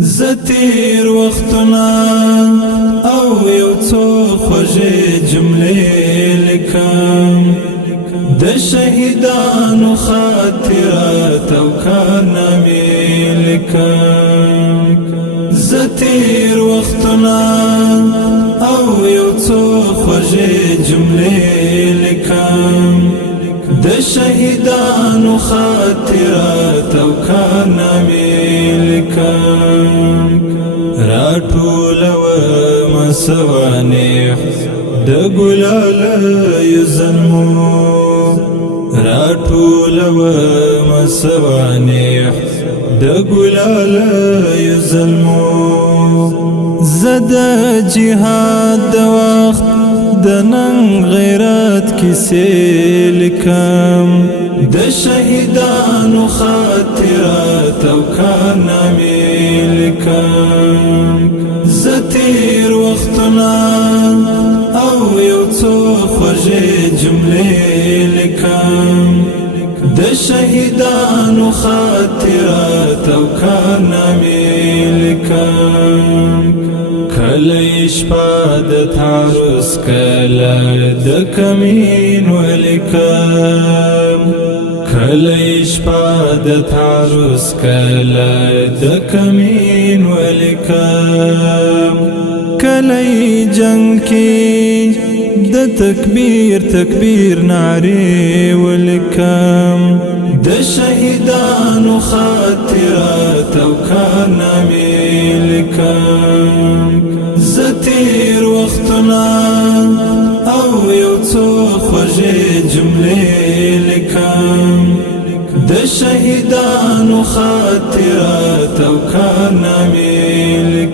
زتیر وختنا او یو څو خوږې جملې لیکم د شهیدانو خاطرات او کارنامې لیکم زتیر وختنا او یو څو خوږې جملې لیکم د شهیدانو خاطرات او کارنامې لیکم راټولوم سوانح د ګلالیو زلمو راټولوم سوانح د ګلالیو زلمو زه د جهاد د وخت د نن غیرت کیسې لیکم د شهیدانو خاطرات او کارنامې لیکم زه تیر وختونه او یو څو خوږې جملې لیکم د شهیدانو خاطرات او کارنامې لیکم کله شپه د تعرض کله د کمین ولیکم کله شپه د تعرض کله د کمین ولیکم کله جنگ کې د تکبیر نعرې ولیکم د شهیدانو خاطرات او کارنامې لیکم زه تیر وختونه او یو څو خوږې جملې لیکم د شهیدانو خاطرات او کارنامې لیکم